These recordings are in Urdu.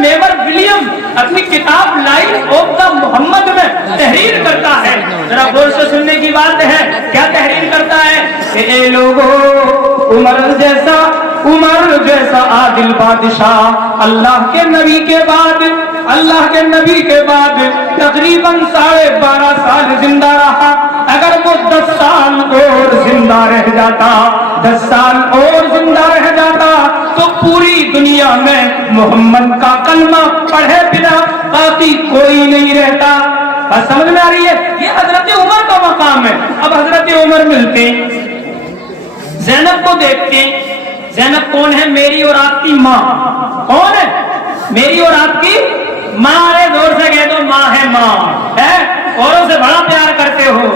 میور ولیم اپنی کتاب لائف آف دا محمد میں تحریر کرتا ہے. ذرا غور سے سننے کی بات ہے. کیا تحریر کرتا ہے کہ اے لوگوں، عمر جیسا عادل بادشاہ اللہ کے نبی کے بعد تقریباً 12.5 سال زندہ رہا. اگر وہ 10 سال اور زندہ رہ جاتا تو پوری دنیا میں محمد کا کلمہ پڑھے بنا باقی کوئی نہیں رہتا. بس سمجھ میں آ رہی ہے؟ یہ حضرت عمر کا مقام ہے. اب حضرت عمر ملتے، زینب کو دیکھتے. زینب کون ہے؟ میری اور آپ کی ماں. کون ہے؟ میری اور آپ کی ماں ہے. زور سے کہہ دو، ماں ہے. ماں ہے. اوروں سے بڑا پیار کرتے ہو،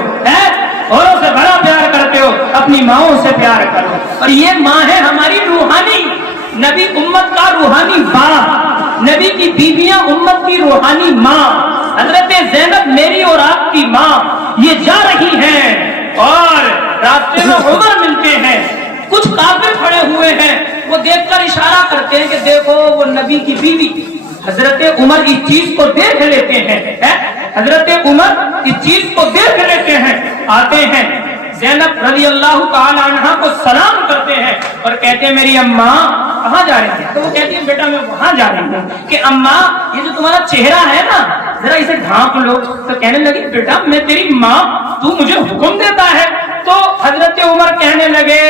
اوروں سے بڑا پیار کرتے ہو، اپنی ماؤں سے پیار کرو. اور یہ ماں ہے ہماری روحانی، نبی امت کا روحانی باپ، نبی کی بیویاں امت کی روحانی ماں. حضرت زینب میری اور آپ کی ماں یہ جا رہی ہیں اور راستے میں عمر ملتے ہیں. کچھ کافر کھڑے ہوئے ہیں، وہ دیکھ کر اشارہ کرتے ہیں کہ دیکھو وہ نبی کی بیوی. حضرت عمر اس چیز کو دیکھ لیتے ہیں. حضرت عمر اس چیز کو دیکھ لیتے ہیں، آتے ہیں زینب رضی اللہ تعالی عنہا کو سلام کرتے ہیں اور کہتے ہیں میری اماں کہاں جا رہی ہیں؟ تو وہ کہتی ہیں بیٹا میں وہاں جا رہی ہوں. کہ اماں یہ جو تمہارا چہرہ ہے نا ذرا اسے ڈھانپ لو. تو کہنے لگی بیٹا میں تیری ماں، تو مجھے حکم دیتا ہے. تو حضرت عمر کہنے لگے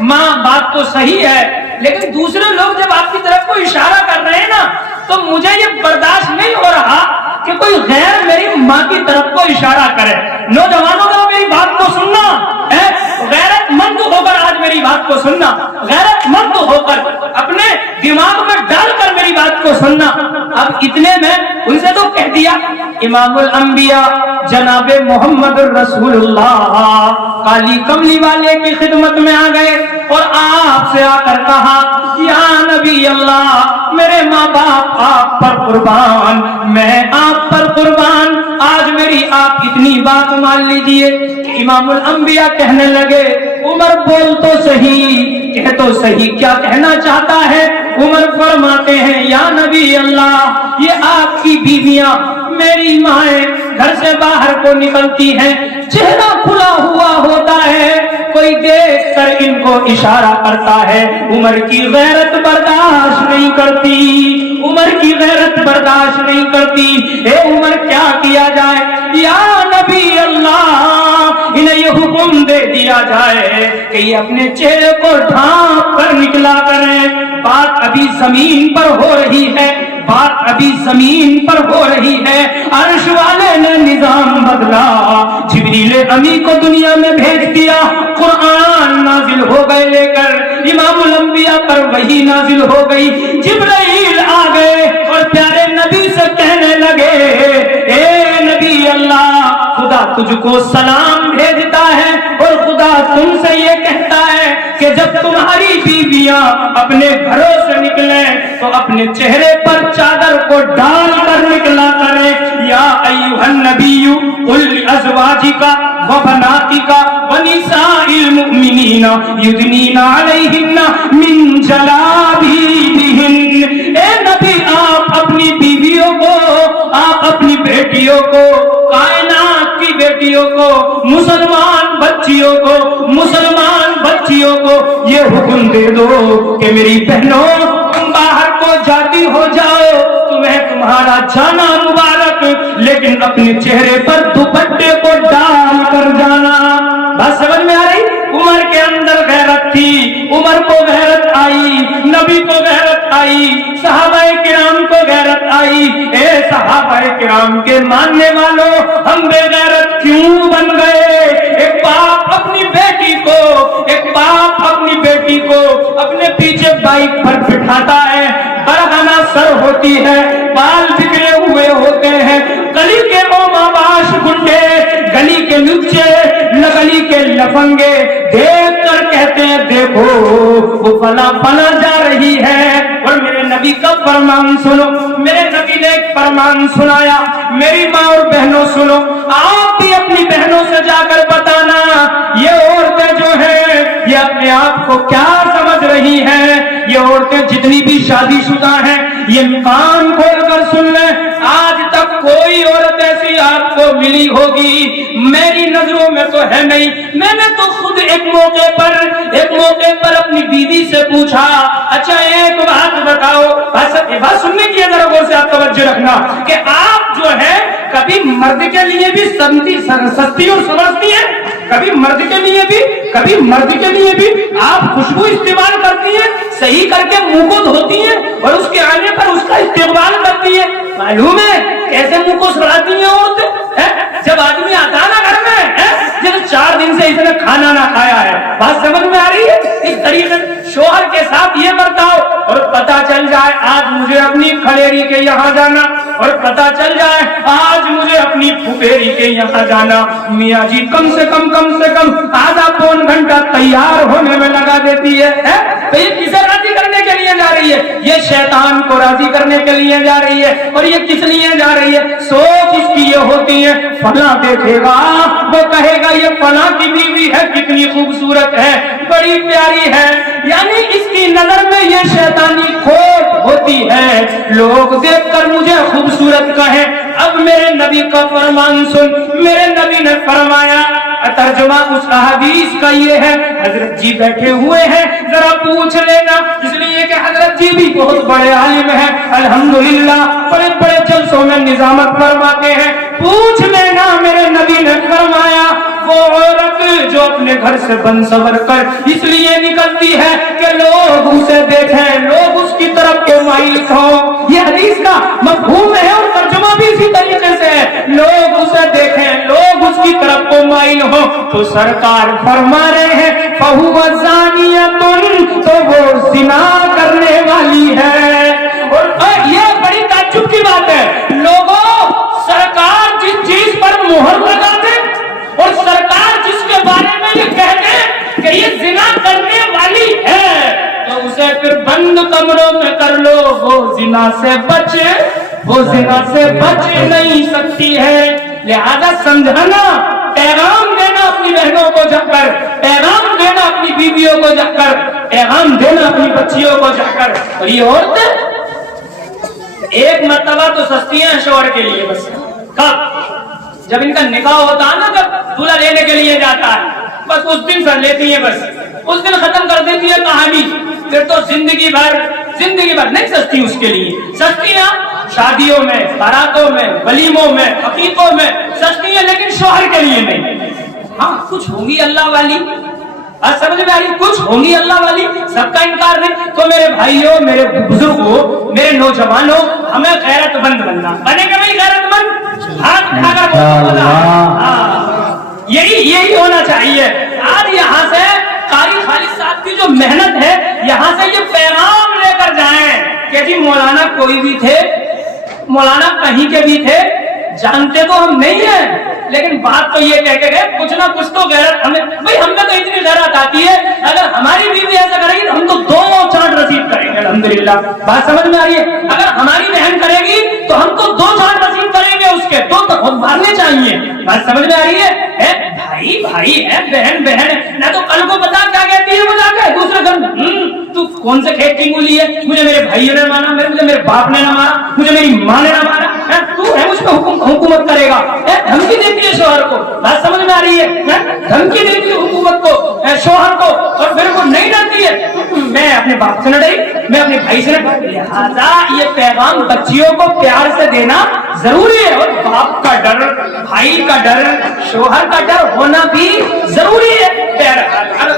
ماں بات تو صحیح ہے، لیکن دوسرے لوگ جب آپ کی طرف کو اشارہ کر رہے ہیں نا تو مجھے یہ برداشت نہیں ہو رہا کہ کوئی غیر میری ماں کی طرف کو اشارہ کرے. نوجوانوں کا میری بات کو سننا، غیرت مند ہو کر آج میری بات کو سننا، غیرت مند ہو کر اپنے دماغ میں ڈال کر میری بات کو سننا. اب اتنے میں ان سے تو کہہ دیا امام الانبیاء جناب محمد رسول اللہ کالی کملی والے کی خدمت میں آ گئے اور آپ سے آ کر کہا یا نبی اللہ میرے ماں باپ آپ پر قربان، میں آپ پر قربان. آج میری آپ اتنی بات مان لیجئے. امام الانبیاء کہنے لگے عمر بول تو صحیح، کہہ تو صحیح، کیا کہنا چاہتا ہے؟ عمر فرماتے ہیں یا نبی اللہ یہ آپ کی بیویاں میری مائیں گھر سے باہر کو نکلتی ہیں، چہرہ کھلا ہوا ہوتا ہے، کوئی دیکھ کر ان کو اشارہ کرتا ہے. عمر کی غیرت برداشت نہیں کرتی، عمر کی غیرت برداشت نہیں کرتی. اے عمر کیا کیا جائے؟ یا نبی اللہ انہیں یہ حکم دے دیا جائے کہ یہ اپنے چہرے کو ڈھانپ کر نکلا کریں. بات ابھی زمین پر ہو رہی ہے، بات ابھی زمین پر ہو رہی ہے. عرش والے نے نظام بدلا، جبریل امی کو دنیا میں بھیج دیا، قرآن نازل ہو گئے لے کر، امام الانبیاء پر وحی نازل ہو گئی. جبرائیل آ گئے اور پیارے نبی سے کہنے لگے اے نبی اللہ خدا تجھ کو سلام بھیجتا ہے اور خدا تم سے یہ کہتا ہے کہ جب تمہاری بیویاں اپنے گھروں سے نکلیں تو اپنے چہرے پر چادر کو ڈال کر نکلا کریں. یا ایھا النبی قل لازواجک وبناتک ونساء المؤمنین یدنین علیہن من جلابیبہن. اے نبی آپ اپنی بیویوں کو، آپ اپنی بیٹیوں کو، کائنات کی بیٹیوں کو، مسلمان بچیوں کو یہ حکم دے دو کہ میری بہنوں تم باہر کو جاتی ہو جاؤ، تمہیں تمہارا جانا مبارک، لیکن اپنے چہرے پر دوپٹے کو ڈال کر جانا. بات سمجھ میں آ رہی؟ عمر کے اندر غیرت تھی، عمر کو غیرت آئی، نبی کو غیرت آئی، صحابہ کرام کو غیرت آئی. اے صحابہ کرام کے ماننے والوں ہم بے غیرت کیوں بن گئے؟ ایک باپ اپنی بیٹی کو اپنے پیچھے بائک پر بٹھاتا ہے، برہنہ سر ہوتی ہے، بال بکھرے ہوئے ہوتے ہیں، گلی کے اوماباش گنڈے، گلی کے لچے، گلی کے لفنگے دیکھ کر کہتے ہیں دیکھو وہ فلاں جا رہی ہے. اور میرے نبی کا فرمان سنو، میرے نبی نے ایک فرمان سنایا. میری ماں اور بہنوں سنو، آپ بھی اپنی بہنوں سے جا کر بتانا یہ عورتیں جو ہیں یہ اپنے آپ کو کیا سمجھ رہی ہیں. یہ عورتیں جتنی بھی شادی شدہ ہیں یہ کان کھول کر سن لیں، آج تک کوئی عورت ایسی آپ کو ملی ہوگی، میری نظروں میں تو ہے نہیں، میں نے تو خود ایک موقع پر اپنی بیوی سے پوچھا، اچھا ایک بات بتاؤ، بات سننے کی ذرا غور سے آپ توجہ رکھنا کہ آپ جو ہے کبھی مرد کے لیے بھی سستی اور سمجھتی ہیں، کبھی مرد کے لیے بھی آپ خوشبو استعمال کرتی ہیں، صحیح کر کے منہ کو دھوتی ہیں اور اس کے آنے پر اس کا استقبال کرتی ہیں، معلوم ہے کیسے منہ کو سڑاتی ہیں عورتیں؟ جب آدمی آتا نا گھر میں، جب 4 دن سے اس نے کھانا نہ کھایا ہے، بات سمجھ میں آ رہی ہے؟ اس طریقے شوہر کے ساتھ یہ برتاؤ، اور پتا چل جائے آج مجھے اپنی کھلیری کے یہاں جانا، اور پتا چل جائے آج مجھے اپنی پھپھیری کے یہاں جانا، میاں جی کم سے کم آدھا پون گھنٹہ تیار ہونے میں لگا دیتی ہے، تو یہ کسے راضی کرنے کے لیے جا رہی ہے؟ یہ شیطان کو راضی کرنے کے لیے جا رہی ہے، اور یہ کس لیے جا رہی ہے؟ سوچ اس کی یہ ہوتی ہے، فلاں دیکھے گا وہ کہے گا یہ فلاں کی بیوی ہے، کتنی خوبصورت ہے، بڑی پیاری ہے، یعنی اس کی نظر میں یہ شیطانی کھوٹ ہوتی ہے، لوگ دیکھ کر مجھے خوبصورت کہیں۔ اب میرے نبی کا فرمان سن، میرے نبی نے فرمایا، ترجمہ اس حدیث کا یہ ہے، حضرت جی بیٹھے ہوئے ہیں، ذرا پوچھ لینا، اس لیے کہ حضرت جی بھی بہت بڑے عالم ہیں، الحمدللہ بڑے بڑے جلسوں میں نظامت فرماتے ہیں، پوچھ لینا۔ میرے نبی نے فرمایا وہ عورت جو اپنے گھر سے بن سور کر اس لیے نکلتی ہے کہ لوگ اسے دیکھیں، لوگ اس کی طرف کو مائل ہوں، یہ حدیث کا مفہوم ہے اور ترجمہ بھی اسی طریقے سے ہے، لوگ اسے دیکھیں، لوگ اس کی طرف کو مائل ہوں، تو سرکار فرما رہے ہیں فَهُوَ زَانِيَةٌ، تو وہ زنا کرنے والی ہے۔ اور یہ بڑی تعجب کی بات ہے، لوگوں سرکار جس چیز پر مہر لگا دے اور سرکار جس کے بارے میں یہ کہہ دے کہ یہ زنا کرنے والی ہے، تو اسے پھر بند کمروں میں کر لو، وہ زنا سے بچ نہیں سکتی ہے۔ لہذا سمجھانا، پیغام دینا اپنی بہنوں کو جا کر، پیغام دینا اپنی بیویوں کو جا کر، پیغام دینا اپنی بچیوں کو جا کر۔ اور یہ عورتیں ایک مرتبہ تو سستی ہیں شوہر کے لیے، بس کب؟ جب ان کا نکاح ہوتا ہے نا، جب دولہا لینے کے لیے جاتا ہے، بس اس دن سر لیتی ہے، بس اس دن ختم کر دیتی ہے کہانی، پھر تو زندگی بھر نہیں سستی اس کے لیے۔ سستی نا شادیوں میں، باراتوں میں، ولیموں میں، عقیقوں میں سستی ہے، لیکن شوہر کے لیے نہیں۔ ہاں کچھ ہوں گی اللہ والی، سمجھ میں آ رہی، کچھ ہوں گی اللہ والی، سب کا انکار نہیں۔ تو میرے بھائیوں، میرے بزرگوں، میرے نوجوانوں، ہمیں غیرت مند بننا، بنے گا بھائی غیرت مند، ہاتھ اٹھا کر یہی ہونا چاہیے۔ آج یہاں سے قاری خالد صاحب کی جو محنت ہے، یہاں سے یہ پیغام لے کر جائیں کہ جی مولانا کوئی بھی تھے، مولانا کہیں کے بھی تھے، جانتے تو ہم نہیں ہیں، لیکن بات تو یہ کہہ کے گئے کچھ نہ کچھ تو غیرت ہمیں، بھائی ہم میں تو اتنی غیرت آتی ہے، اگر ہماری بیوی ایسا کرے گی تو ہم تو 2 چاٹ رسید کریں گے، الحمدللہ۔ بات سمجھ میں آ رہی ہے؟ اگر ہماری بہن کرے گی تو ہم تو 2 چاٹ رسید کریں گے اس کے، 2 تو مارنے چاہیے۔ بات سمجھ میں آ رہی ہے؟ بھائی ہے، بہن ہے، نہ تو کل کو پتا کیا کہتی ہے وہ جا کے دوسرے گھر، تو کون سے کھیت کی مولی ہے، مجھے میرے بھائی نے مانا، مجھے میرے باپ نے نہ مارا، مجھے میری ماں نے نہ مارا، تو ہے مجھ پہ حکومت کرے گا، دھمکی دیتی ہے شوہر کو۔ بات سمجھ میں آ رہی ہے؟ دھمکی دیتی ہے حکومت کو، شوہر کو، اور پھر وہ نہیں ڈرتی ہے، میں اپنے باپ سے نہ ڈری، میں اپنے بھائی سے نہ ڈری۔ لہٰذا یہ پیغام بچیوں کو پیار سے دینا ضروری ہے، اور باپ کا ڈر، بھائی کا ڈر، شوہر کا ڈر ہونا بھی ضروری ہے۔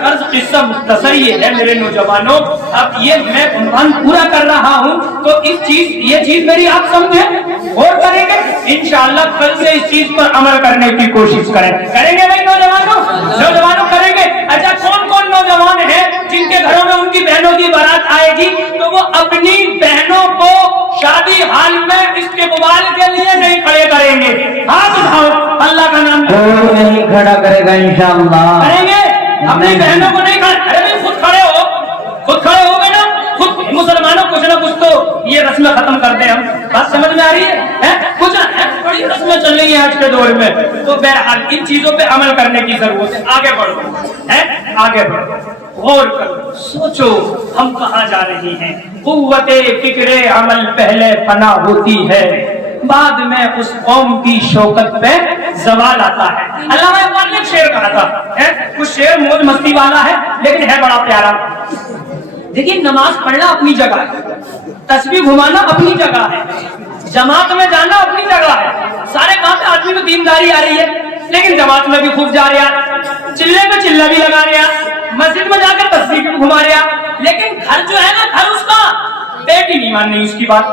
عرض قصہ مختصر یہ ہے میرے نوجوانوں، اب یہ میں عنوان پورا کر رہا ہوں تو یہ چیز میری آپ سمجھیں اور کریں گے انشاءاللہ، کل سے اس چیز پر عمل کرنے کی کوشش کریں گے بھائی نوجوانوں کریں گے۔ اچھا کون نوجوان ہیں جن کے گھروں میں ان کی بہنوں کی بارات آئے گی تو وہ اپنی بہنوں کو شادی حال میں استقبال کے لیے نہیں کھڑے کریں گے؟ ہاتھ اٹھاؤ، اللہ کا نام نہیں کھڑا کرے گا انشاءاللہ، کریں گے اپنی بہنوں کو نہیں کھڑا۔ ارے بھائی خود کھڑے ہو گئے نا، خود مسلمانوں کچھ نہ کچھ تو یہ رسمیں ختم کرتے ہیں ہم۔ بات سمجھ میں آ رہی ہے؟ کچھ بڑی رسمیں چل رہی ہیں آج کے دور میں، تو بہرحال ان چیزوں پہ عمل کرنے کی ضرورت ہے۔ آگے بڑھو، آگے بڑھو۔ غور کرو، سوچو ہم کہاں جا رہے ہیں۔ قوت فکر عمل پہلے فنا ہوتی ہے، بعد میں اس قوم کی شوکت پہ زوال آتا ہے۔ علامہ اقبال نے ایک شعر کہا تھا، کچھ شعر موج مستی والا ہے لیکن ہے بڑا پیارا۔ دیکھیے نماز پڑھنا اپنی جگہ ہے، تسبیح گھمانا اپنی جگہ ہے، جماعت میں جانا اپنی جگہ ہے، سارے کام میں آدمی کو دینداری آ رہی ہے، لیکن جماعت میں بھی خوب جا رہا، چلے پہ چلہ بھی لگا رہا، مسجد میں جا کے تسبیح بھی گھما رہا، لیکن گھر جو ہے نا، گھر اس کا بیٹی نہیں ماننی اس کی بات،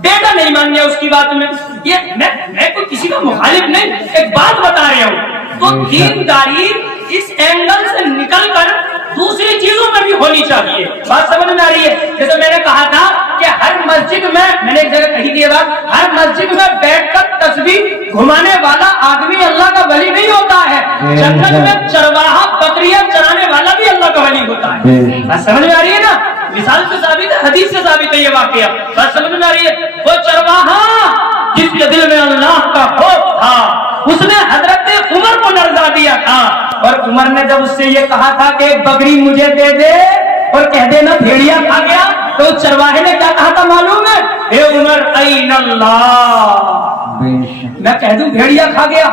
بیٹا نہیں ماننے اس کی بات میں۔ یہ میں کوئی کسی کا مخالف نہیں، ایک بات بتا رہا ہوں۔ تو دینداری اس اینگل سے نکل کر دوسری چیزوں میں بھی ہونی چاہیے۔ بات سمجھ میں آ رہی ہے؟ جیسے میں نے کہا تھا کہ ہر مسجد میں نے ایک جگہ کہی تھی بات، ہر مسجد میں بیٹھ کر تسبیح گھمانے والا آدمی اللہ کا ولی نہیں ہوتا ہے، جنت میں چرواہا بکریاں چرانے والا بھی اللہ کا ولی ہوتا ہے۔ بات سمجھ میں آ رہی ہے نا؟ مثال سے ثابت ہے، حدیث سے ثابت ہے یہ واقعہ۔ بات سمجھ میں آ رہی ہے؟ وہ چرواہا جس کے دل میں اللہ کا خوف تھا، اس نے حضرت عمر کو لرزا دیا تھا، اور عمر نے جب اس سے یہ کہا تھا کہ ایک بکری مجھے دے دے اور کہہ دے نا بھیڑیا کھا گیا، تو چرواہے نے کیا کہا تھا معلوم ہے؟ اے عمر این اللہ، میں کہہ دوں بھیڑیا کھا گیا،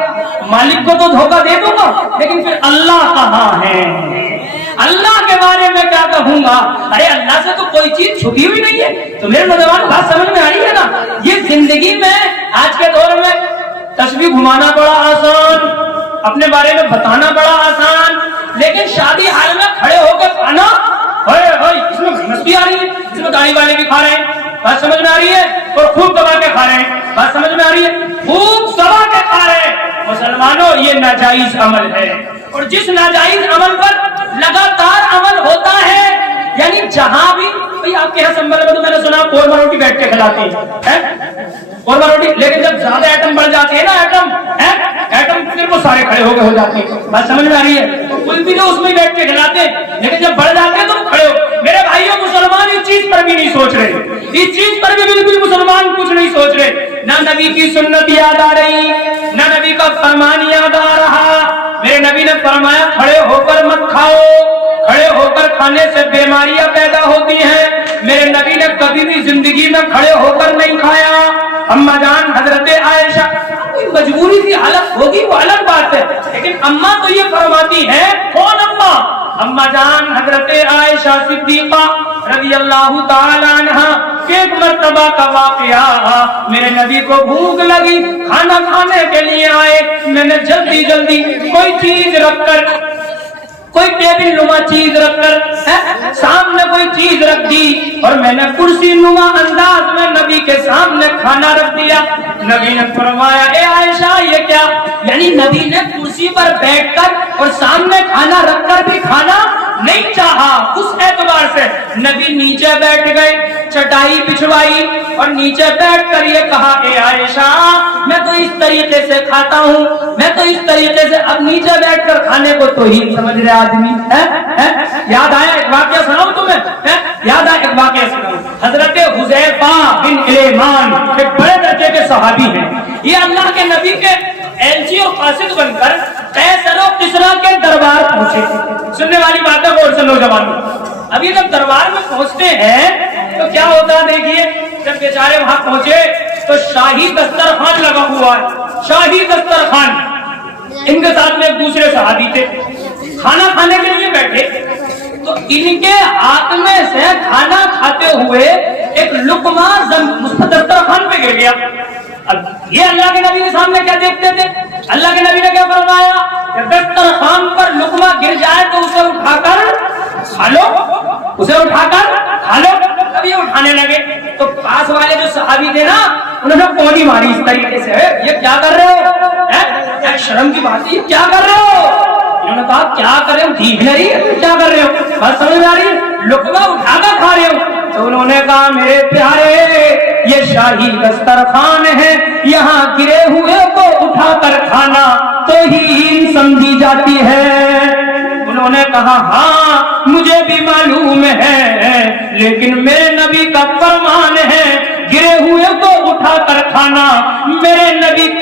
مالک کو تو دھوکہ دے دوں گا، لیکن پھر اللہ کہاں ہے؟ اللہ کے بارے میں کیا کہوں گا؟ ارے اللہ سے تو کوئی چیز چھپی ہوئی نہیں ہے۔ تو میرے نوجوان بات سمجھ میں آ رہی ہے نا؟ یہ زندگی میں آج کے دور میں تسبیح گھمانا بڑا آسان، اپنے بارے میں بتانا بڑا آسان، لیکن شادی حال میں کھڑے ہو کے کھانا، اس میں مستی آ رہی ہے، اس میں داڑھی والے بھی کھا رہے ہیں، بات سمجھ میں آ رہی ہے، اور خوب دبا کے کھا رہے ہیں، بات سمجھ میں آ رہی ہے، خوب دبا کے کھا رہے ہیں۔ مسلمانوں یہ ناجائز عمل ہے، اور جس ناجائز عمل پر لگاتار عمل ہوتا ہے، یعنی جہاں بھی آپ کے یہاں سنبھل میں تو میں نے سنا قورمہ روٹی بیٹھ کے کھلاتے ہیں، قورمہ روٹی، لیکن جب زیادہ ایٹم بڑھ جاتے ہیں نا، ایٹم پھر وہ سارے کھڑے ہو جاتے ہیں، بات سمجھ میں آ رہی ہے؟ تو کل بھی جو اس میں بیٹھ کے کھلاتے ہیں، لیکن جب بڑھ جاتے ہیں تو کھڑے ہو۔ میرے بھائیوں مسلمان اس چیز پر بھی نہیں سوچ رہے، اس چیز پر بھی بالکل مسلمان کچھ نہیں سوچ رہے، نہ نبی کی سنت یاد آ رہی، نہ نبی کا فرمان یاد آ رہا۔ میرے نبی نے فرمایا کھڑے ہو کر مت کھاؤ، کھڑے ہو کر کھانے سے بیماریاں پیدا ہوتی ہیں۔ میرے نبی نے کبھی بھی زندگی میں کھڑے ہو کر نہیں کھایا۔ اما جان حضرت عائشہ، کوئی مجبوری کی حالت ہوگی وہ الگ بات ہے، لیکن اما تو یہ فرماتی ہے، کون اما؟ اما جان حضرت عائشہ صدیقہ رضی اللہ تعالی عنہ کہ ایک مرتبہ کا واقعہ، میرے نبی کو بھوک لگی، کھانا کھانے کے لیے آئے، میں نے جلدی جلدی کوئی چیز رکھ کر، کوئی ٹیبل نما چیز رکھ کر سامنے کوئی چیز رکھ دی، اور میں نے کرسی نما انداز میں نبی کے سامنے کھانا رکھ دیا۔ نبی نے فرمایا اے عائشہ یہ کیا؟ یعنی نبی نے کرسی پر بیٹھ کر اور سامنے کھانا رکھ کر بھی کھانا نہیں چاہا، اس اعتبار سے نبی نیچے بیٹھ گئے، چٹائی بچھوائی اور نیچے بیٹھ کر یہ کہا اے عائشہ میں تو اس طریقے سے کھاتا ہوں، میں تو اس طریقے سے، اب نیچے بیٹھ کر کھانے کو تو ہی سمجھ رہے آدمی۔ یاد آیا ایک واقعہ سناؤں تمہیں؟ یاد آیا ایک واقعہ سناؤں؟ حضرت حذیفہ بن الیمان ایک بڑے درجے کے صحابی ہیں، یہ اللہ کے نبی کے ایلچی اور قاصد بن کر قیصر و کسریٰ کے دربار پہنچے۔ سننے والی بات ہے غور سے نوجوانوں، ابھی جب دربار میں پہنچتے ہیں تو کیا ہوتا ہے دیکھیے، جب بیچارے وہاں پہنچے تو شاہی دسترخوان لگا ہوا ہے، شاہی دسترخوان، ان کے ساتھ میں ایک دوسرے صحابی تھے، کھانا کھانے کے لیے بیٹھے تو ان کے ہاتھ میں سے کھانا کھاتے ہوئے ایک لقمہ دسترخوان پہ گر گیا۔ اب یہ اللہ کے نبی کے سامنے کیا دیکھتے تھے؟ اللہ کے نبی نے کیا فرمایا کہ دسترخوان پر لقمہ گر جائے تو اسے اٹھا کر کھا لو، اسے اٹھا کر کھا لو۔ اب یہ اٹھانے لگے تو پاس والے جو صحابی تھے نا، انہوں نے پونی ماری اس طریقے سے، یہ کیا کر رہے ہو؟ شرم کی بات ہے، یہ کیا کر رہے ہو؟ انہوں نے کہا کیا کر رہے ہو؟ ٹھیک نہیں ہے، کیا کر رہے ہو؟ بات سمجھ میں آ رہی ہے؟ لقمہ اٹھا کر کھا رہے ہو۔ تو انہوں نے کہا میرے پیارے یہ شاہی دسترخوان ہے، یہاں گرے ہوئے کو اٹھا کر کھانا توہین سمجھی جاتی ہے۔ انہوں نے کہا ہاں مجھے بھی معلوم ہے، لیکن میرے نبی کا فرمان ہے گرے ہوئے کو اٹھا کر کھانا میرے نبی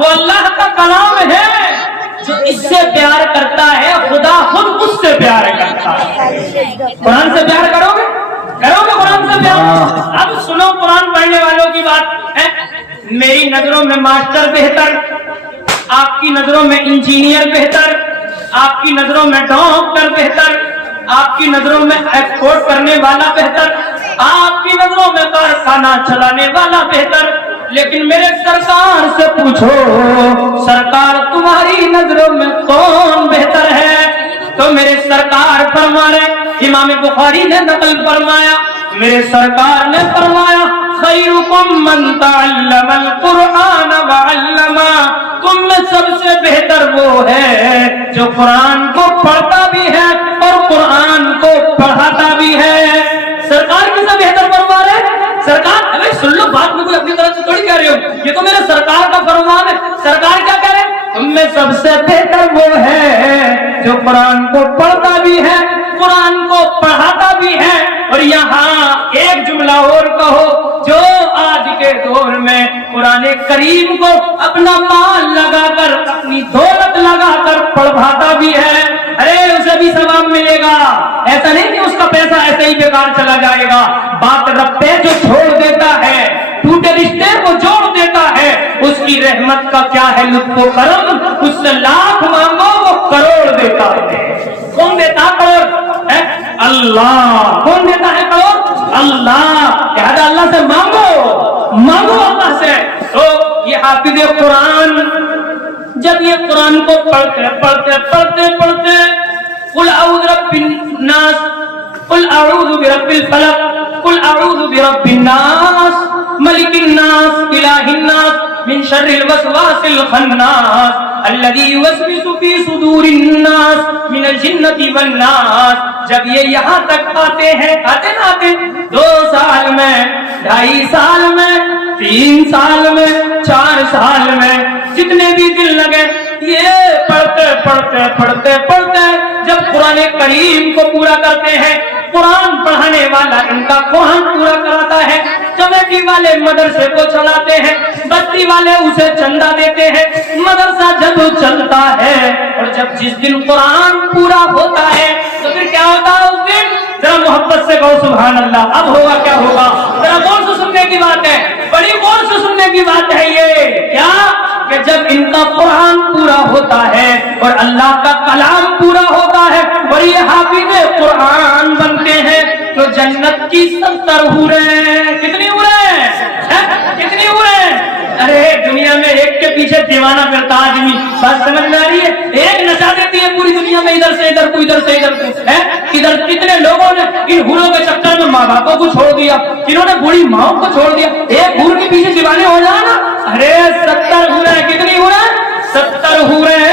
وہ اللہ کا کلام ہے، جو اس سے پیار کرتا ہے خدا خود اس سے پیار کرتا ہے۔ قرآن سے پیار کرو گے قرآن سے پیار؟ اب سنو قرآن پڑھنے والوں کی بات ہے۔ میری نظروں میں ماسٹر بہتر، آپ کی نظروں میں انجینئر بہتر، آپ کی نظروں میں ڈاکٹر بہتر، آپ کی نظروں میں ایکسپورٹ کرنے والا بہتر، آپ کی نظروں میں کارخانہ چلانے والا بہتر، لیکن میرے سرکار سے پوچھو سرکار تمہاری نظروں میں کون بہتر ہے؟ تو میرے سرکار فرما رہے، امام بخاری نے نقل فرمایا، میرے سرکار نے فرمایا خیرکم من تعلم القرآن وعلما، تم میں سب سے بہتر وہ ہے جو قرآن کو پڑھتا بھی ہے اور قرآن کو پڑھاتا بھی ہے۔ سرکار کس سے بہتر فرما رہے؟ سرکار ابھی سن لو بات، میں کوئی اپنی طرف سے تھوڑی کہہ رہی ہوں، یہ تو میرے سرکار کا فرمان ہے۔ سرکار کیا کہہ رہے؟ تم میں سب سے بہتر وہ ہے جو قرآن کو پڑھتا بھی ہے قرآن کو پڑھاتا بھی ہے۔ اور یہاں ایک جملہ اور کہو، جو آج کے دور میں قرآن کریم کو اپنا مال لگا کر اپنی دولت لگا کر پڑھاتا بھی ہے، ارے اسے بھی ثواب ملے گا، ایسا نہیں کہ اس کا پیسہ ایسے ہی بیکار چلا جائے گا۔ بات رب پہ جو چھوڑ دیتا ہے، ٹوٹے رشتے کو جوڑ دیتا ہے، اس کی رحمت کا کیا ہے لطف و کرم، اس سے لاکھ مانگو وہ کروڑ دیتا ہے۔ کون دیتا ہے کروڑ؟ اللہ۔ کون دیتا ہے کروڑ؟ اللہ۔ لہذا اللہ سے مانگو اللہ سے۔ تو یہ حافظ قرآن جب یہ قرآن کو پڑھتے قل اعوذ برب الناس، قل اعوذ برب الفلق، قل اعوذ برب الناس ملک الناس الہ الناس من شر الوسواس الخناس الذي يوسوس في صدور الناس من الجنة والناس۔ جب یہ یہاں تک آتے ہیں، آتے 2 سال میں، 2.5 سال میں، 3 سال میں، 4 سال میں، جتنے بھی دن لگے، یہ پڑھتے جب قرآن کریم کو پورا کرتے ہیں، قرآن پڑھانے والا ان کا قرآن پورا کراتا ہے، کمیٹی والے مدرسے کو چلاتے ہیں، بستی والے اسے چندہ دیتے ہیں، مدرسہ جب چلتا ہے، اور جب جس دن قرآن پورا ہوتا ہے تو پھر کیا ہوتا ہے اس دن؟ ذرا محبت سے کہو سبحان اللہ۔ اب ہوگا کیا ہوگا؟ ذرا غور سے سننے کی بات ہے، بڑی غور سے سننے کی بات ہے یہ کیا کہ جب ان کا قرآن پورا ہوتا ہے اور اللہ کا کلام پورا ہوتا ہے اور یہ حافظ قرآن بنتے ہیں تو جنت کی 70 حوریں، کتنی حوریں؟ کتنی حوریں؟ ارے دنیا میں ایک کے پیچھے دیوانہ کرتا آدمی، بات سمجھ میں آ رہی ہے؟ ایک نچا دیتی ہے پوری دنیا میں، ادھر سے ادھر کو، ادھر سے ادھر کو، ادھر کتنے لوگوں نے ان حوروں کے چکر میں ماں باپوں کو چھوڑ دیا، انہوں نے بوڑھی ماؤں کو چھوڑ دیا، ایک حور کے پیچھے دیوانے ہو جائے نا۔ ارے 70 حوریں، کتنی حوریں؟ 70 حوریں،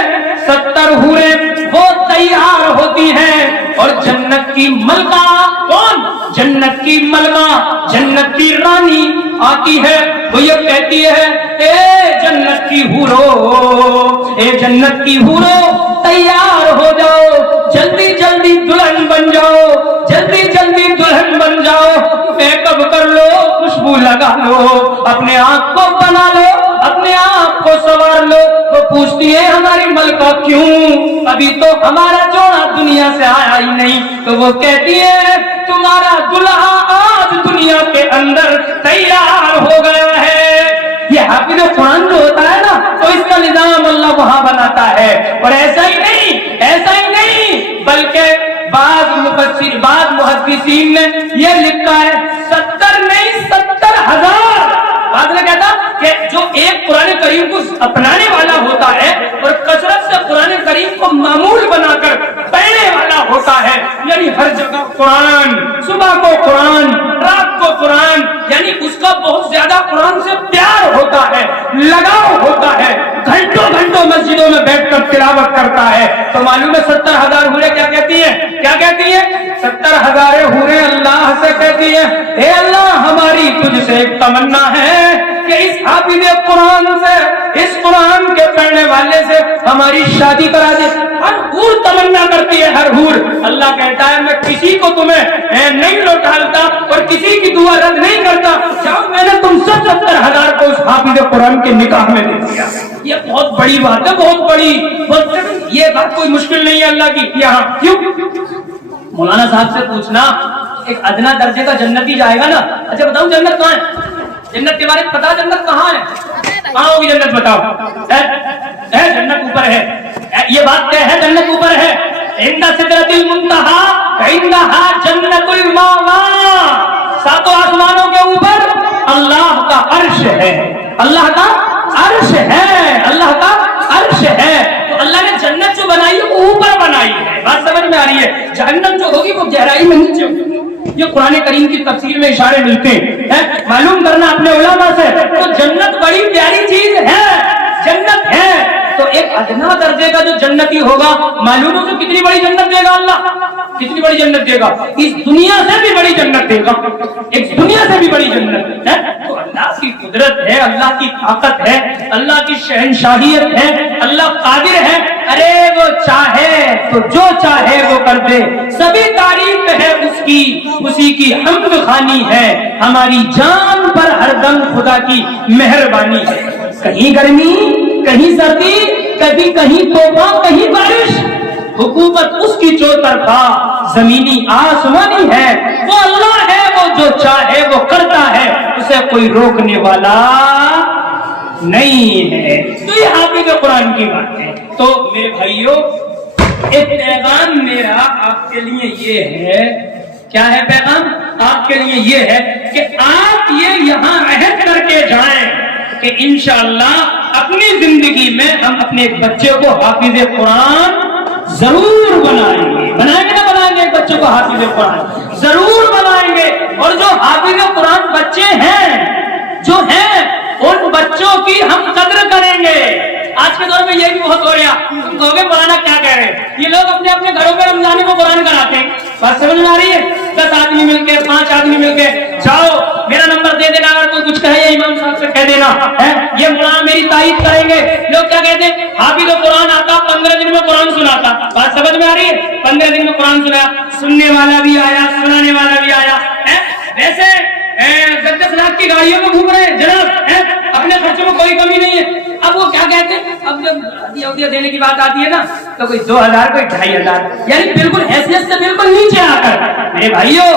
70 حوریں وہ تیار ہوتی ہیں اور جنت کی ملکہ، کون؟ جنت کی ملکہ، جنت کی رانی آتی ہے، وہ یہ کہتی ہے اے جنت کی حورو، اے جنت کی حورو تیار ہو جاؤ، جلدی جلدی دلہن بن جاؤ، جلدی جلدی دلہن بن جاؤ، میک اپ کر لو، خوشبو لگا لو، اپنے آپ کو بنا لو، اپنے آپ کو سنوار لو۔ وہ پوچھتی ہے ہماری ملکہ کیوں؟ ابھی تو ہمارا جوڑا دنیا سے آیا ہی نہیں۔ تو وہ کہتی ہے تمہارا دلہا آج دنیا کے اندر تیار ہو گیا ہے۔ یہ حافظ قرآن جو ہوتا ہے نا تو اس کا نظام اللہ وہاں بناتا ہے، اور ایسا ہی نہیں بلکہ بعض محدثین نے یہ لکھا ہے 70 نہیں 70,000۔ بعد میں کہتا کہ جو ایک قرآن کریم کو اپنانے والا ہوتا ہے اور کثرت سے قرآن کریم کو معمول بنا کر پڑھنے والا ہوتا ہے، یعنی ہر جگہ قرآن، صبح کو قرآن، رات کو قرآن، یعنی اس کا بہت زیادہ قرآن سے پیار ہوتا ہے، لگاؤ ہوتا ہے، گھنٹوں مسجدوں میں بیٹھ کر تلاوت کرتا ہے، تو معلوم ہے 70,000 حوریں کیا کہتی ہیں؟ کیا کہتی ہیں؟ 70,000 حوریں اللہ سے کہتی ہیں اے اللہ ہماری تجھ سے ایک تمنا ہے کہ اس حافظ قرآن سے، اس قرآن کے پڑھنے والے سے ہماری شادی کرا دے۔ ہر حور تمنا کرتی ہے، ہر حور۔ اللہ کہتا ہے میں کسی کو تمہیں نہیں لوٹالتا اور کسی کی دعا رد نہیں کرتا، جاؤ میں نے تم سب 70,000 کو اس حافظ قرآن کے نکاح میں دے دیا. یہ بہت بڑی بات ہے, بہت بڑی. یہ بات کوئی مشکل نہیں ہے اللہ کی. یہاں کیوں مولانا صاحب سے پوچھنا, ایک ادنا درجے کا جنتی جائے گا نا, اچھا بتاؤ جنت کہاں ہے؟ جنت کے بارے میں پتا جنت کہاں ہے؟ کہاں ہوگی جنت بتاؤ؟ جنت اوپر ہے, یہ بات طے ہے جنت اوپر ہے. عند سدرۃ المنتہی عندہا جنت الماوا, ساتوں آسمانوں کے اوپر اللہ کا عرش ہے, اللہ کا عرش ہے, اللہ کا عرش ہے. تو اللہ نے جنت جو بنائی ہے وہ اوپر بنائی ہے. بات سمجھ میں آ رہی ہے؟ جہنم جو ہوگی وہ گہرائی میں نیچے ہوگی. یہ قرآن کریم کی تفسیر میں اشارے ملتے ہیں, معلوم کرنا اپنے علماء سے. تو جنت بڑی پیاری چیز ہے, جنت ہے. تو ایک ادنا درجے کا جو جنتی ہوگا, معلوم ہو تو کتنی بڑی جنت دے گا اللہ, کتنی بڑی جنت دے گا. اس دنیا سے بھی بڑی جنت دے گا, ایک دنیا سے بھی بڑی جنت ہے. تو اللہ کی قدرت ہے, اللہ کی طاقت ہے, اللہ کی شہنشاہیت ہے, اللہ قادر ہے. ارے وہ چاہے تو جو چاہے وہ کر دے, سبھی تعریف ہے اس کی, اسی کی حمد خوانی ہے. ہماری جان پر ہر دم خدا کی مہربانی ہے. کہیں گرمی کہیں سردی, کبھی کہیں طوفان کہیں بارش, حکومت اس کی چوطرفہ زمینی آسمانی ہے. وہ اللہ ہے, وہ جو چاہے وہ کرتا ہے, اسے کوئی روکنے والا نہیں ہے. تو یہ حافظ قرآن کی بات ہے. تو میرے بھائیوں, ایک پیغام میرا آپ کے لیے یہ ہے. کیا ہے پیغام آپ کے لیے؟ یہ ہے کہ آپ یہ یہاں عہد کر کے جائیں کہ انشاءاللہ اپنی زندگی میں ہم اپنے ایک بچے کو حافظ قرآن ضرور بنائیں گے. بنائیں گے نہ بنائیں گے؟ ایک بچے کو حافظ قرآن ضرور بنائیں گے. اور جو حافظ قرآن بچے ہیں, جو ہیں, ان بچوں کی ہم قدر کریں گے. آج کے دور میں یہ بھی بہت ہو رہا, تم کہو گے مولانا کیا کہہ رہے ہیں, یہ لوگ اپنے اپنے گھروں میں رمضان کو قرآن کراتے ہیں. بات سمجھ میں آ رہی ہے؟ 10 آدمی مل کے, 5 آدمی مل کے, جاؤ میرا نمبر دے دینا, اگر کوئی کچھ کہے یا امام صاحب سے کہہ دینا ہے, یہ مولانا میری تائید کریں گے. لوگ کیا کہتے ہیں, حافظ قرآن آتا 15 دن میں قرآن سناتا. بات سمجھ میں آ رہی ہے؟ 15 دن میں قرآن سنایا, سننے والا بھی آیا, سنانے والا بھی آیا. ویسے 10 لاکھ کی گاڑیوں میں گھوم رہے ہیں جناب, اپنے خرچوں میں کوئی کمی نہیں ہے. اب وہ کیا کہتے ہیں, اب جب ہدیہ دینے کی بات آتی ہے نا, تو کوئی 2000 کوئی 2500, یعنی بالکل حیثیت سے بالکل نیچے آ کر. میرے بھائیوں,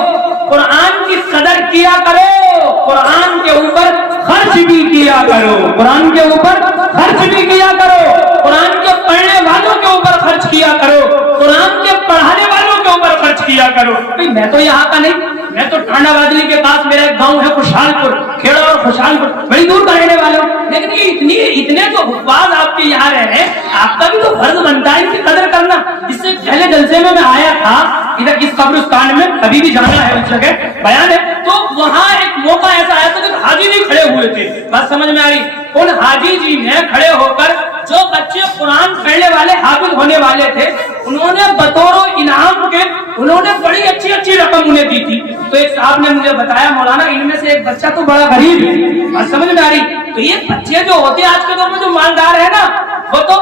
قرآن کی قدر کیا کرو, قرآن کے اوپر خرچ بھی کیا کرو, قرآن کے اوپر خرچ بھی کیا کرو, قرآن کے پڑھنے والوں کے اوپر خرچ کیا کرو, قرآن کے پڑھانے والوں کے اوپر خرچ کیا کرو. میں تو یہاں کا نہیں, میں تو ٹانڈا بادلی کے پاس میرا ایک گاؤں ہے خوشحال پور, کھیڑا اور خوشحال پور, بڑی دور کا رہنے والا ہوں. لیکن یہ اتنے جو حفاظ آپ کے یہاں رہ رہے ہیں, آپ کا بھی تو فرض بنتا ہے ان کی قدر کرنا. اس سے پہلے جلسے میں آیا تھا ادھر اس قبرستان میں, ابھی بھی جانا ہے اس جگہ, بیان ہے, تو وہاں ایک موقع ایسا آیا تھا کہ حاجی بھی کھڑے ہوئے تھے. بات سمجھ میں آ رہی؟ ان حاجی جی نے کھڑے ہو کر جو بچے قرآن پڑھنے والے, حافظ ہونے والے تھے, انہوں نے بطور انعام کے انہوں نے بڑی اچھی اچھی رقم انہیں دی تھی. تو ایک صاحب نے مجھے بتایا, مولانا ان میں سے ایک بچہ تو بڑا غریب ہے. بات سمجھ میں آ رہی؟ تو یہ بچے جو ہوتے ہیں آج کے دور میں جو مالدار ہے نا, وہ تو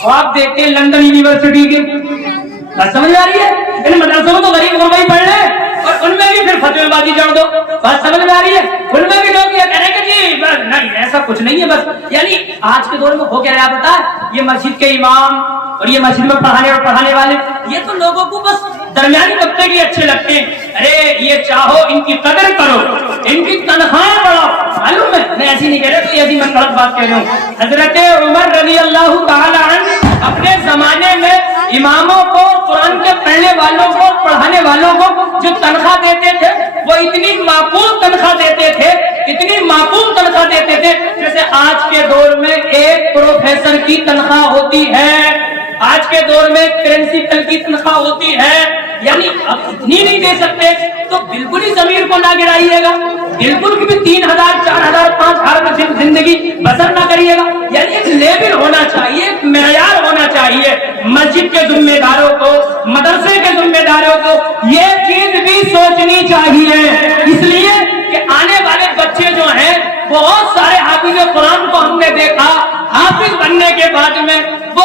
خواب دیکھتے ہیں لندن یونیورسٹی کے. بات سمجھ میں آ رہی ہے؟ ان مدرسوں میں تو غریب غربا ہی پڑھ رہے ہیں, اور ان میں بھی پھر فتوی بازی جڑ دو. بات سمجھ میں آ رہی ہے؟ ان میں بھی لوگ یہ کہہ رہے ہیں کہ جی نہیں ایسا کچھ نہیں ہے. بس یعنی آج کے دور میں ہو کیا رہا ہے پتا ہے, یہ مسجد کے امام اور یہ مسجد میں پڑھانے والے, یہ تو لوگوں کو بس درمیانی طبقے کے اچھے لگتے ہیں. ارے یہ چاہو ان کی قدر کرو, ان کی تنخواہیں بڑھاؤ. معلوم ہے میں ایسی نہیں کہہ رہا, تو ایسی میں غلط بات کہہ رہا ہوں. حضرت عمر رضی اللہ تعالی عنہ اپنے زمانے میں اماموں کو, قرآن کے پڑھنے والوں کو, پڑھانے والوں کو جو تنخواہ دیتے تھے وہ اتنی معقول تنخواہ دیتے تھے, اتنی معقول تنخواہ دیتے تھے جیسے آج کے دور میں ایک پروفیسر کی تنخواہ ہوتی ہے, آج کے دور میں پرنسپل کی تنخواہ ہوتی ہے. یعنی اب اتنی نہیں دے سکتے تو بالکل ہی ضمیر کو نہ گرائیے گا, بالکل بھی 3000 4000 5000 میں زندگی بسر نہ کریے گا. یعنی ایک لیول ہونا چاہیے, ایک معیار ہونا چاہیے. مسجد کے ذمہ داروں کو, مدرسے کے ذمہ داروں کو یہ چیز بھی سوچنی چاہیے, اس لیے کہ آنے والے بچے جو ہیں بہت سارے حافظ قرآن کو ہم نے دیکھا, حافظ بننے کے بعد میں وہ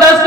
10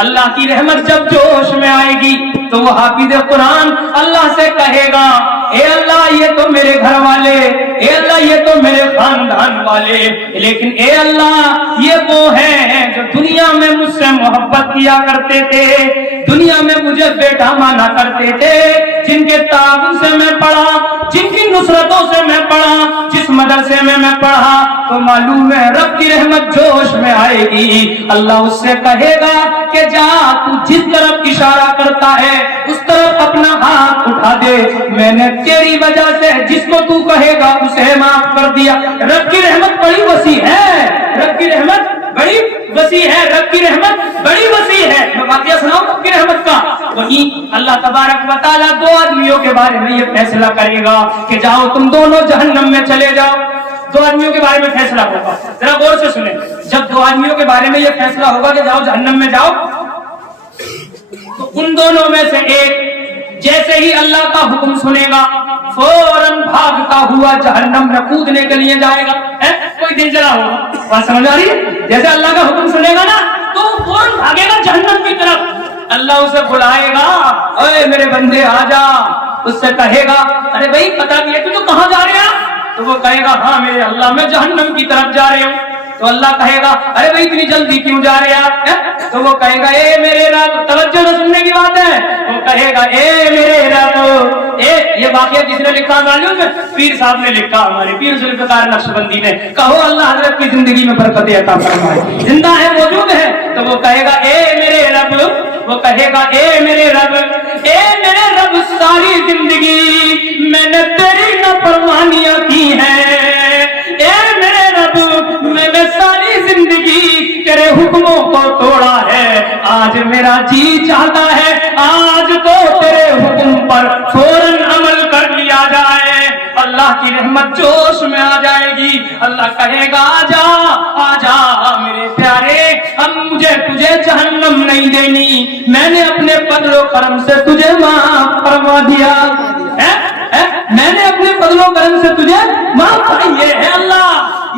اللہ کی رحمت جب جوش میں آئے گی تو وہ حافظ قرآن اللہ سے کہے گا اے اللہ یہ تو میرے گھر والے، اے اللہ یہ تو میرے خاندان والے، لیکن اے اللہ یہ وہ ہیں جو دنیا میں مجھ سے محبت کیا کرتے تھے، دنیا میں مجھے بیٹا مانا کرتے تھے، جن کے تعاون سے میں پڑھا، جن کی نصرتوں سے میں پڑھا، جس مدرسے میں میں پڑھا، تو معلوم ہے رب کی رحمت جوش میں آئے گی۔ اللہ اس سے کہے گا کہ جا تو جس طرف اشارہ کرتا ہے اس طرف اپنا ہاتھ اٹھا دے، میں نے تیری وجہ سے جس کو تو کہے گا اسے معاف کر دیا۔ رب کی رحمت بڑی وسیع ہے، رب کی رحمت بڑی وسیع ہے، رب کی رحمت بڑی وسیع ہے۔ میں واقعہ سناؤں رب کی رحمت کا؟ وہیں اللہ تبارک و تعالیٰ دو آدمیوں کے بارے میں یہ فیصلہ کرے گا کہ جاؤ تم دونوں جہنم میں چلے جاؤ۔ دو آدمیوں کے بارے میں فیصلہ ہوگا، ذرا غور سے سنیں۔ جب دو آدمیوں کے بارے میں یہ فیصلہ ہوگا کہ جاؤ جہنم میں جاؤ، تو ان دونوں میں سے ایک جیسے ہی اللہ کا حکم سنے گا فوراً بھاگتا ہوا جہنم میں کودنے کے لیے جائے گا۔ کوئی دل جلا ہوگا، بات سمجھ آ رہی ہے؟ جیسے اللہ کا حکم سنے گا نا تو فوراً بھاگے گا جہنم کی طرف۔ اللہ اسے بلائے گا، اے میرے بندے آ جا۔ اس سے کہے گا ارے بھائی پتا بھی ہے تجھے کہاں جا رہے ہیں؟ تو وہ کہے گا ہاں میرے اللہ میں جہنم کی طرف جا رہے ہوں۔ تو اللہ کہے گا ارے بھائی اتنی جلدی کیوں جا رہے ہیں؟ تو وہ کہے گا اے میرے رب، توجہ نہ سننے کی بات ہے، وہ کہے گا اے میرے رب، یہ واقعہ جس نے لکھا معلوم ہے؟ پیر صاحب نے لکھا، ہمارے پیر ذوالفقار نقشبندی نے۔ کہو اللہ حضرت کی زندگی میں برکت عطا فرمائے، زندہ ہے موجود ہے۔ تو وہ کہے گا اے میرے رب، وہ کہے گا اے میرے رب، اے میرے رب ساری زندگی میں نے تیری نافرمانیاں کی ہیں، اے میرے رب میں نے ساری زندگی تیرے حکموں کو توڑا ہے، آج میرا جی چاہتا ہے آج تو تیرے حکم پر فوراً عمل کر لیا جائے۔ اللہ کی رحمت جوش میں آ جائے گی، اللہ کہے گا آ جا میرے پیارے، اب مجھے تجھے جہنم نہیں دینی، میں نے اپنے فضل و کرم سے تجھے معاف فرما دیا، میں نے اپنے فضل و کرم سے تجھے معاف فرما۔ یہ ہے اللہ،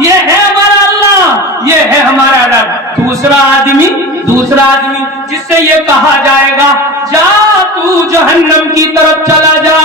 یہ ہے ہمارا اللہ، یہ ہے ہمارا رب۔ دوسرا آدمی جس سے یہ کہا جائے گا جا تو جہنم کی طرف چلا جا،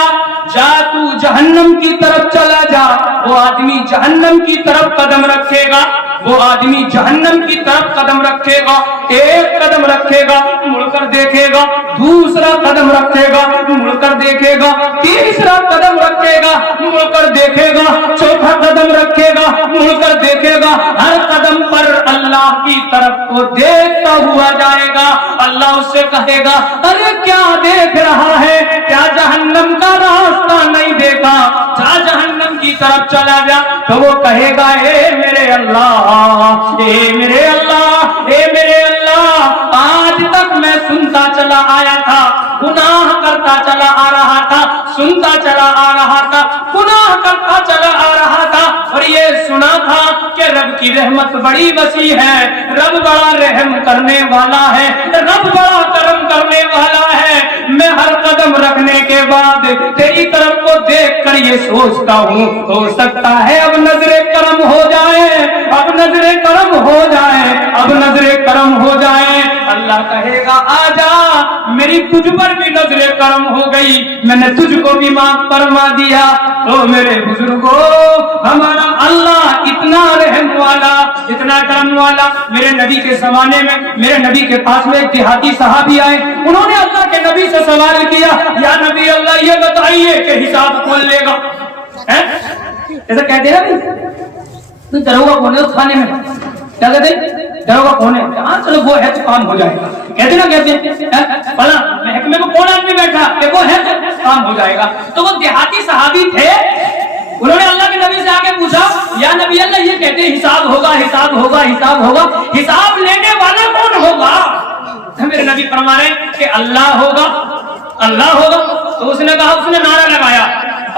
جا تو جہنم کی طرف چلا جا، وہ آدمی جہنم کی طرف قدم رکھے گا، وہ آدمی جہنم کی طرف قدم رکھے گا، ایک قدم رکھے گا مڑ کر دیکھے گا، دوسرا قدم رکھے گا مڑ کر دیکھے گا، تیسرا قدم رکھے گا مڑ کر دیکھے گا، چوتھا قدم رکھے گا مڑ کر دیکھے گا، ہر قدم پر اللہ کی طرف کو دیکھتا ہوا جائے گا۔ اللہ اس سے کہے گا ارے کیا دیکھ رہا ہے، کیا جہنم کا راستہ نہیں دیکھا، جا جہنم کی طرف چلا جا۔ تو وہ کہے گا اے میرے اللہ، اے میرے اللہ، اے میرے اللہ، آج تک میں سنتا چلا آیا تھا، گناہ کرتا چلا آ رہا تھا، سنتا چلا آ رہا تھا، گناہ کرتا چلا آ رہا تھا، اور یہ سنا تھا کہ رب کی رحمت بڑی وسیع ہے، رب بڑا رحم کرنے والا ہے، رب بڑا کرم کرنے والا ہے۔ میں ہر قدم رکھنے کے بعد تیری طرف کو دیکھ کر یہ سوچتا ہوں ہو سکتا ہے اب نظر کرم ہو جائے، اب نظر کرم ہو جائے، اب نظر کرم ہو جائے۔ اللہ کہے گا آ جا، میری تجھ پر بھی نظر کرم ہو گئی، میں نے تجھ کو بھی معاف فرما دیا۔ تو میرے بزرگوں، ہمارا اللہ اتنا رحم والا، اتنا کرم والا۔ میرے نبی کے زمانے میں میرے نبی کے پاس میں ایک دیہاتی صحابی آئے، انہوں نے اللہ کے نبی سے سوال کیا یا نبی اللہ یہ بتائیے کہ حساب کون لے گا؟ ایسا کہتے ہیں نا دروگا کون ہے اس کھانے میں، کیا کہتے ہیں دروگا کون ہے؟ ہاں چلو وہ ہے تو کام ہو جائے گا، کہتے نا کہتے ہیں فلاں محکمے میں کون آدمی بیٹھا کہ وہ ہے کام ہو جائے گا۔ تو وہ دیہاتی صحابی تھے، انہوں نے اللہ کے نبی سے آگے پوچھا یا نبی اللہ یہ کہتے ہیں حساب ہوگا، حساب ہوگا، حساب ہوگا، حساب لینے والا کون ہوگا؟ میرے نبی فرما رہے ہیں کہ اللہ ہوگا، اللہ ہوگا۔ تو اس نے کہا، اس نے نعرہ لگایا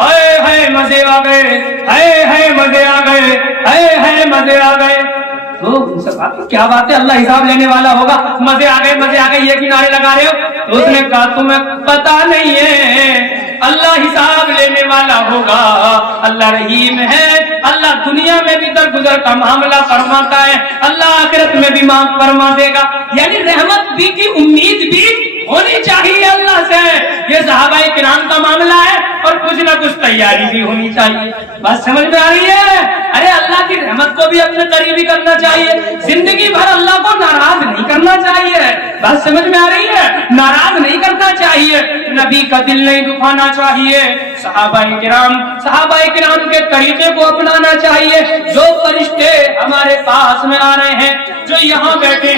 اے ہے مزے آ گئے، اے مزے آ گئے، اے مزے آ گئے۔ تو کیا بات ہے، اللہ حساب لینے والا ہوگا، مزے آ گئے، مزے آ گئے، یہ بھی نعرے لگا رہے ہو؟ تو اس نے کہا تمہیں پتا نہیں ہے اللہ حساب لینے والا ہوگا، اللہ رحیم ہے، اللہ دنیا میں بھی درگزر کا معاملہ فرماتا ہے، اللہ آخرت میں بھی معاف فرما دے گا۔ یعنی رحمت بھی کی امید بھی ہونی چاہیے اللہ سے، یہ صحابہ کرام کا معاملہ ہے، اور کچھ نہ کچھ تیاری بھی ہونی چاہیے۔ بات سمجھ میں آ رہی ہے؟ ارے اللہ کی رحمت کو بھی اپنے قریبی کرنا چاہیے، زندگی بھر اللہ کو ناراض نہیں کرنا چاہیے۔ بات سمجھ میں آ رہی ہے؟ ناراض نہیں کرنا چاہیے، نبی کا دل نہیں دکھانا چاہیے، صحابہ کرام کے طریقے کو اپنانا چاہیے۔ جو فرشتے ہمارے پاس میں آ رہے ہیں، جو یہاں بیٹھے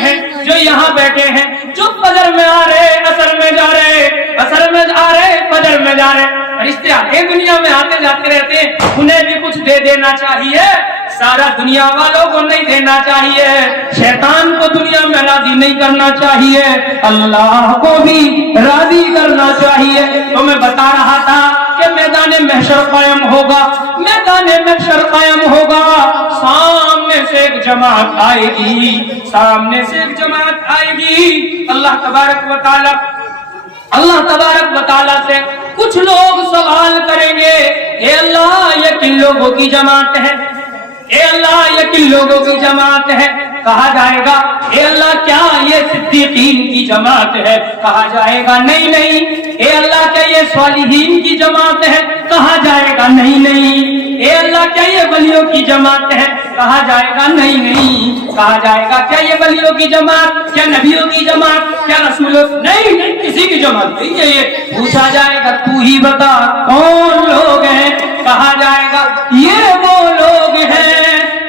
ہیں، جو فجر میں آ رہے، اثر میں جا رہے، فجر میں جا رہے، فرشتے آگے دنیا میں آتے جاتے رہتے ہیں، انہیں بھی کچھ دے دینا چاہیے، سارا دنیا والوں کو نہیں دینا چاہیے، شیطان کو دنیا میں راضی نہیں کرنا چاہیے، اللہ کو بھی راضی کرنا چاہیے۔ تو میں بتا رہا تھا کہ میدان محشر قائم ہوگا، سامنے سے ایک جماعت آئے گی، اللہ تبارک و تعالی سے کچھ لوگ سوال کریں گے، اے اللہ یہ کن لوگوں کی جماعت ہے؟ اے اللہ یہ کن لوگوں کی جماعت ہے؟ کہا جائے گا اے اللہ کیا یہ صدیقین کی جماعت ہے؟ کہا جائے گا نہیں۔ اے اللہ کیا یہ صالحین کی جماعت ہے؟ کہا جائے گا نہیں۔ اے اللہ کیا یہ ولیوں کی جماعت ہے؟ کہا جائے گا نہیں۔ کہا جائے گا کیا یہ ولیوں کی جماعت، کیا نبیوں کی جماعت، کیا رسولوں؟ نہیں، کسی کی جماعت نہیں ہے یہ۔ پوچھا جائے گا تو ہی بتا کون لوگ ہیں؟ کہا جائے گا یہ وہ لوگ ہیں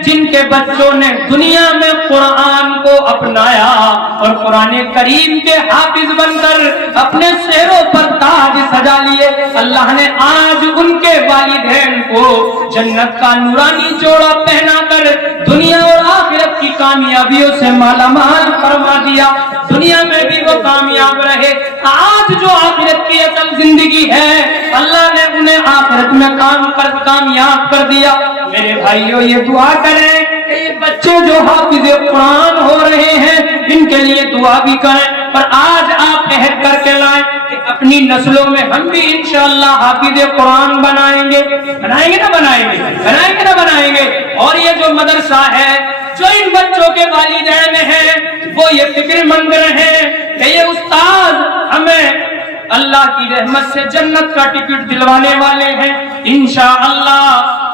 جن کے بچوں نے دنیا میں قرآن کو اپنایا اور قرآن کریم کے حافظ بن کر اپنے سروں پر تاج سجا لیے۔ اللہ نے آج ان کے والدین کو جنت کا نورانی جوڑا پہنا کر دنیا اور آخرت کی کامیابیوں سے مالا مال فرما دیا، دنیا میں بھی وہ کامیاب رہے۔ آج جو آخرت کی اصل زندگی ہے اللہ نے انہیں آخرت میں کامیاب کر دیا۔ میرے بھائیوں یہ دعا کریں کہ یہ بچے جو حافظ قرآن ہو رہے ہیں ان کے لیے دعا بھی کریں، پر آج آپ عہد کر کے لائیں کہ اپنی نسلوں میں ہم بھی انشاءاللہ حافظ قرآن بنائیں گے نا بنائیں گے۔ اور یہ جو مدرسہ ہے جو ان بچوں کے والدین ہیں وہ یہ فکر مند ہیں کہ یہ استاد ہمیں اللہ کی رحمت سے جنت کا ٹکٹ دلوانے والے ہیں، انشاءاللہ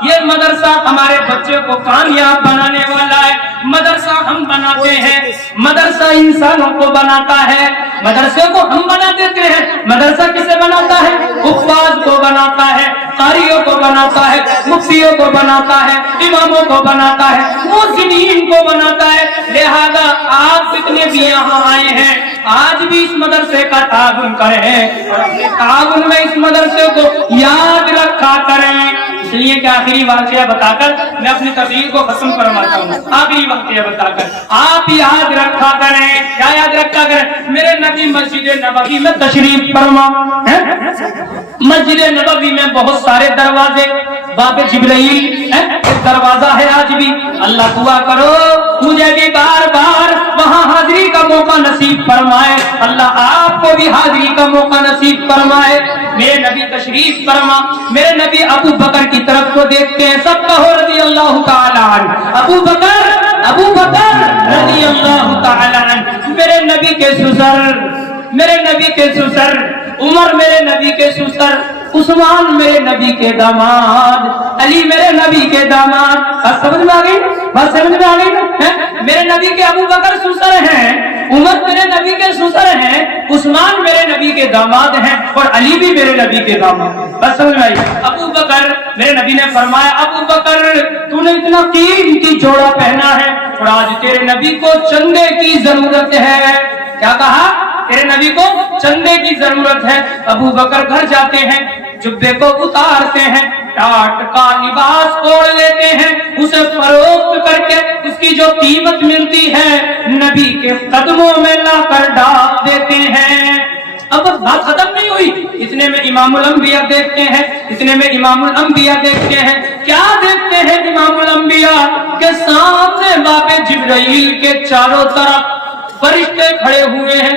یہ مدرسہ ہمارے بچے کو کامیاب بنانے والا ہے۔ مدرسہ ہم بناتے ہیں، مدرسہ انسانوں کو بناتا ہے، مدرسے کو ہم بنا دیتے ہیں۔ مدرسہ کسے بناتا ہے؟ حفاظ کو بناتا ہے، قاریوں کو بناتا ہے، مفتیوں کو بناتا ہے، اماموں کو بناتا ہے، مؤذنین کو بناتا ہے۔ لہذا آپ جتنے بھی یہاں آئے ہیں آج بھی اس مدرسے کا تعاون کریں اور اپنے تعاون میں اس مدرسے کو یاد رکھا کریں۔ اس لیے کہ آخری واقعہ بتا کر میں اپنی تقریر کو ختم فرماتا ہوں۔ آخری واقعہ بتا کر آپ یاد رکھا کریں، کیا یاد رکھا کریں؟ میرے نبی مسجد نبوی میں تشریف فرما ہے، مسجد نبوی میں بہت سارے دروازے، باب جبرائیل ایک دروازہ ہے آج بھی۔ اللہ دعا کرو مجھے بھی بار بار وہاں حاضری کا موقع نصیب فرمائے، اللہ آپ کو بھی حاضری کا موقع نصیب فرمائے۔ میرے نبی تشریف فرما، میرے نبی ابو بکر کی طرف کو دیکھتے ہیں، سب کہو رضی اللہ تعالی عنہ۔ ابو بکر رضی اللہ تعالی عنہ، میرے نبی کے سسر، عمر میرے نبی کے سسر، عثمان میرے نبی کے داماد، علی میرے نبی کے داماد۔ بات سمجھ میں آ گئی نا؟ میرے نبی کے ابو بکر سسر ہیں، عمر میرے نبی کے سسر ہیں، عثمان میرے نبی کے داماد ہیں، اور علی بھی میرے نبی کے داماد ہیں۔ بات سمجھ میں آئی؟ ابو بکر، میرے نبی نے فرمایا ابو بکر تو نے اتنا قیمتی جوڑا پہنا ہے اور آج تیرے نبی کو چندے کی ضرورت ہے۔ کیا کہا؟ تیرے نبی کو چندے کی ضرورت ہے۔ ابو بکر گھر جاتے ہیں، جبے کو اتارتے ہیں، ٹاٹ کا لباس اوڑھ لیتے ہیں، اسے فروخت کر کے اس کی جو قیمت ملتی ہے نبی کے قدموں میں لا کر ڈال دیتے ہیں۔ اب بات ختم نہیں ہوئی، اتنے میں امام الانبیاء دیکھتے ہیں، کیا دیکھتے ہیں امام الانبیاء کے سامنے باب جبرائیل کے چاروں طرف فرشتے کھڑے ہوئے ہیں۔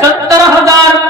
70,000